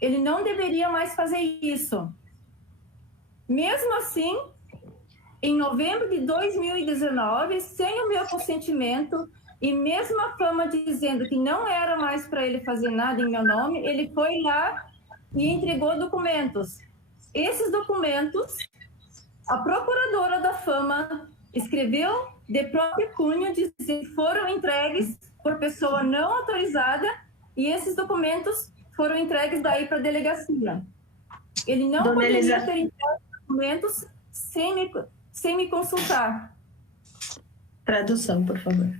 ele não deveria mais fazer isso. Mesmo assim, em novembro de 2019, sem o meu consentimento, e mesmo a Fama dizendo que não era mais para ele fazer nada em meu nome, ele foi lá e entregou documentos. Esses documentos, a procuradora da Fama escreveu de próprio punho, dizendo que foram entregues por pessoa não autorizada, e esses documentos foram entregues daí para a delegacia. Ele não poderia ter entregue documentos sem me consultar. Tradução, por favor.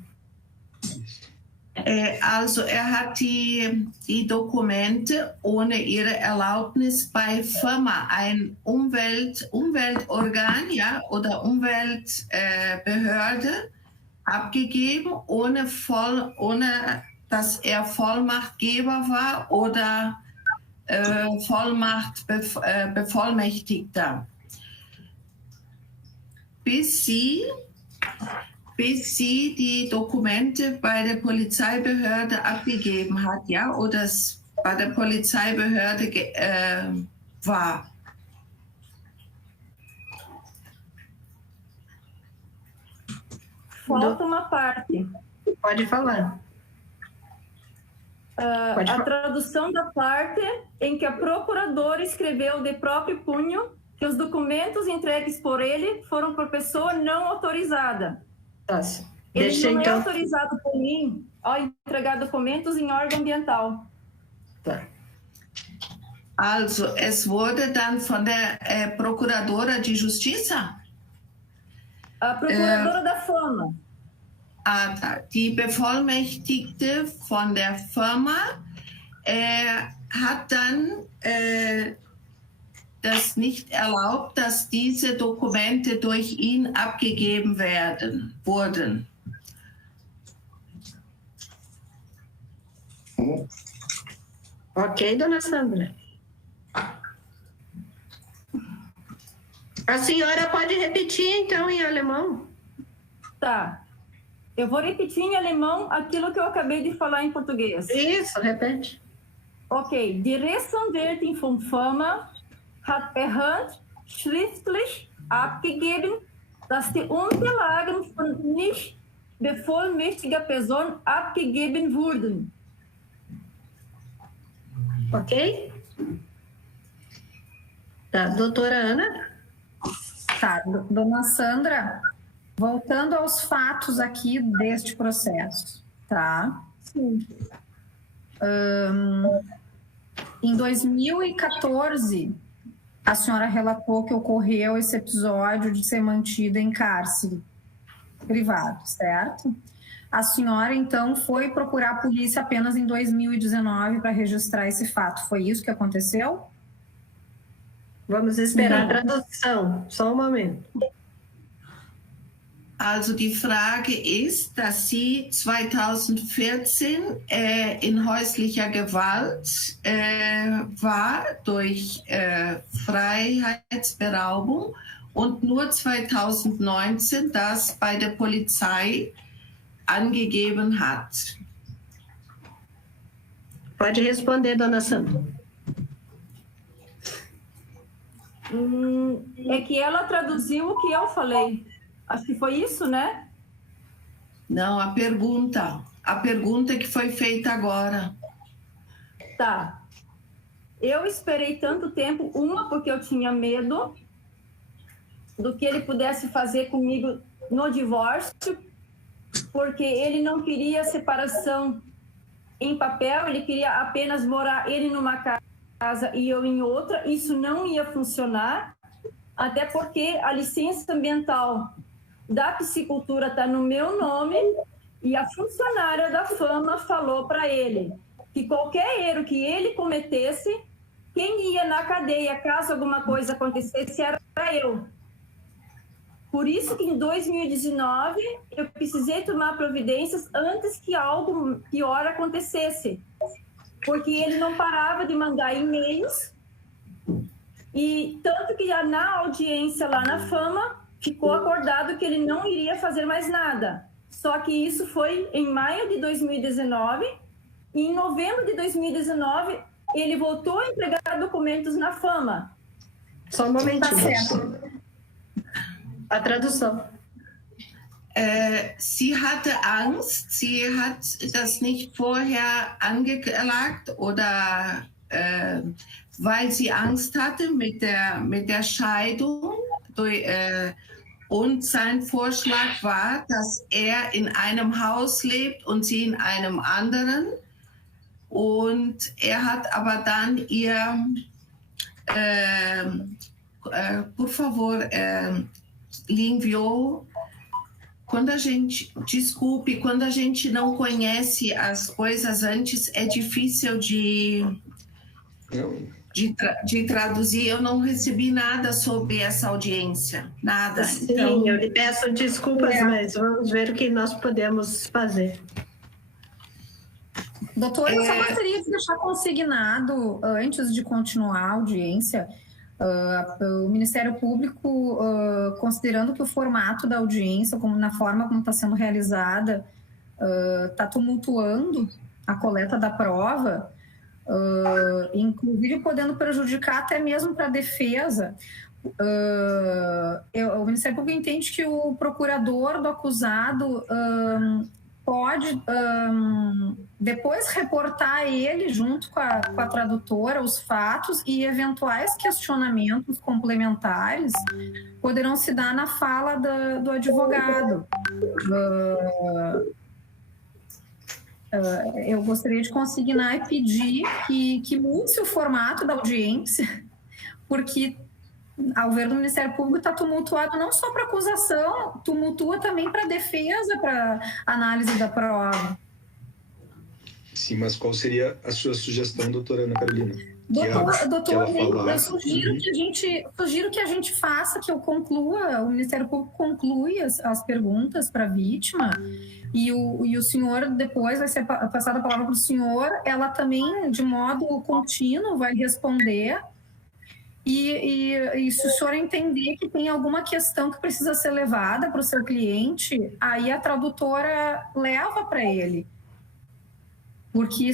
Also hat die Dokumente ohne ihre Erlaubnis bei Firma, ein Umweltorgan, ja, oder Umweltbehörde abgegeben, ohne dass er Vollmachtgeber war oder Bevollmächtigter. Bis sie die Dokumente bei der Polizeibehörde abgegeben hat, ja, oder es bei der Polizeibehörde war. Falta uma parte. Pode falar. A tradução da parte em que a procuradora escreveu de próprio punho que os documentos entregues por ele foram por pessoa não autorizada. Nossa. Ele não é autorizado por mim a entregar documentos em órgão ambiental. Tá. Also, es wurde dann von der Procuradora de Justiça? A procuradora da Fama. Die Bevollmächtigte von der Firma hat dann das nicht erlaubt, dass diese Dokumente durch ihn abgegeben wurden. Ok, dona Sandra. A senhora pode repetir, então, em alemão? Tá. Eu vou repetir em alemão aquilo que eu acabei de falar em português. Isso, repete. Ok. Die Rechtsanwältin von Firma hat per Hand schriftlich abgegeben, dass die Unterlagen von nicht bevollmächtigter Person abgegeben wurden. Ok? Tá, doutora Ana? Tá, dona Sandra, voltando aos fatos aqui deste processo, tá? Sim. Em 2014, a senhora relatou que ocorreu esse episódio de ser mantida em cárcere privado, certo? A senhora, então, foi procurar a polícia apenas em 2019 para registrar esse fato. Foi isso que aconteceu? Vamos esperar a tradução. Só um momento. Also die Frage ist, dass sie 2014 in häuslicher Gewalt war durch Freiheitsberaubung und nur 2019 das bei der Polizei angegeben hat. Pode responder, dona Sandra. É que ela traduziu o que eu falei. Acho que foi isso, né? Não, a pergunta que foi feita agora. Tá. Eu esperei tanto tempo, porque eu tinha medo do que ele pudesse fazer comigo no divórcio, porque ele não queria separação em papel, ele queria apenas morar ele numa casa e eu em outra. Isso não ia funcionar, até porque a licença ambiental da piscicultura está no meu nome e a funcionária da Fama falou para ele que qualquer erro que ele cometesse, quem ia na cadeia caso alguma coisa acontecesse era eu. Por isso que em 2019 eu precisei tomar providências antes que algo pior acontecesse, porque ele não parava de mandar e-mails, e tanto que na audiência lá na Fama ficou acordado que ele não iria fazer mais nada. Só que isso foi em maio de 2019, e em novembro de 2019 ele voltou a entregar documentos na Fama. Só um momentinho. Tá certo. A tradução. Sie hatte Angst, sie hat das nicht vorher angeklagt oder weil sie Angst hatte mit der Scheidung. Und sein Vorschlag war, dass er in einem Haus lebt und sie in einem anderen. Und er hat aber dann ihr, por favor, Línvio, quando a gente não conhece as coisas antes, é difícil de traduzir. Eu não recebi nada sobre essa audiência, nada. Sim, então, eu lhe peço desculpas, mas vamos ver o que nós podemos fazer. Doutor, eu só gostaria de deixar consignado, antes de continuar a audiência, o Ministério Público, considerando que o formato da audiência, na forma como está sendo realizada, está tumultuando a coleta da prova, inclusive podendo prejudicar até mesmo para a defesa. O Ministério Público entende que o procurador do acusado pode depois reportar a ele, junto com a tradutora, os fatos e eventuais questionamentos complementares poderão se dar na fala do advogado. Eu gostaria de consignar e pedir que mude-se o formato da audiência, porque, ao ver do Ministério Público, está tumultuado não só para acusação, tumultua também para defesa, para análise da prova. Sim, mas qual seria a sua sugestão, doutora Ana Carolina? Doutor, eu sugiro que a gente faça, que eu conclua, o Ministério Público conclui as perguntas para a vítima, e o senhor, depois vai ser passada a palavra para o senhor, ela também, de modo contínuo, vai responder. E se o senhor entender que tem alguma questão que precisa ser levada para o seu cliente, aí a tradutora leva para ele. Porque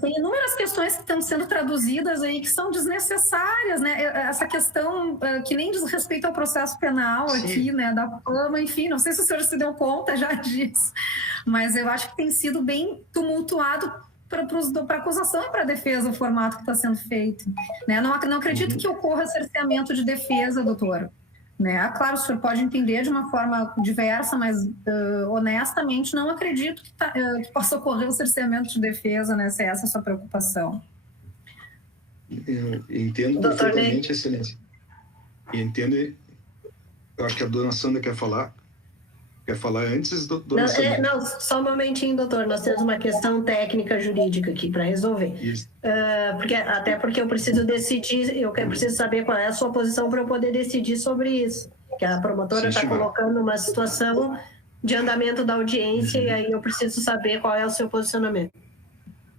tem inúmeras questões que estão sendo traduzidas aí que são desnecessárias, né? Essa questão que nem diz respeito ao processo penal aqui, né? Da Fama, enfim, não sei se o senhor se deu conta já disso, mas eu acho que tem sido bem tumultuado para a acusação e para a defesa o formato que está sendo feito. Né? Não acredito que ocorra cerceamento de defesa, doutor. Né? Claro, o senhor pode entender de uma forma diversa, mas honestamente não acredito que possa ocorrer o cerceamento de defesa, né? Se é essa a sua preocupação. Eu entendo perfeitamente, excelência. E entendo, eu acho que a dona Sandra quer falar. Quer falar antes, dona Sandra? Não, só um momentinho, doutor. Nós temos uma questão técnica jurídica aqui para resolver. Isso. Até porque eu preciso decidir, eu preciso saber qual é a sua posição para eu poder decidir sobre isso. Que a promotora está colocando uma situação de andamento da audiência e aí eu preciso saber qual é o seu posicionamento.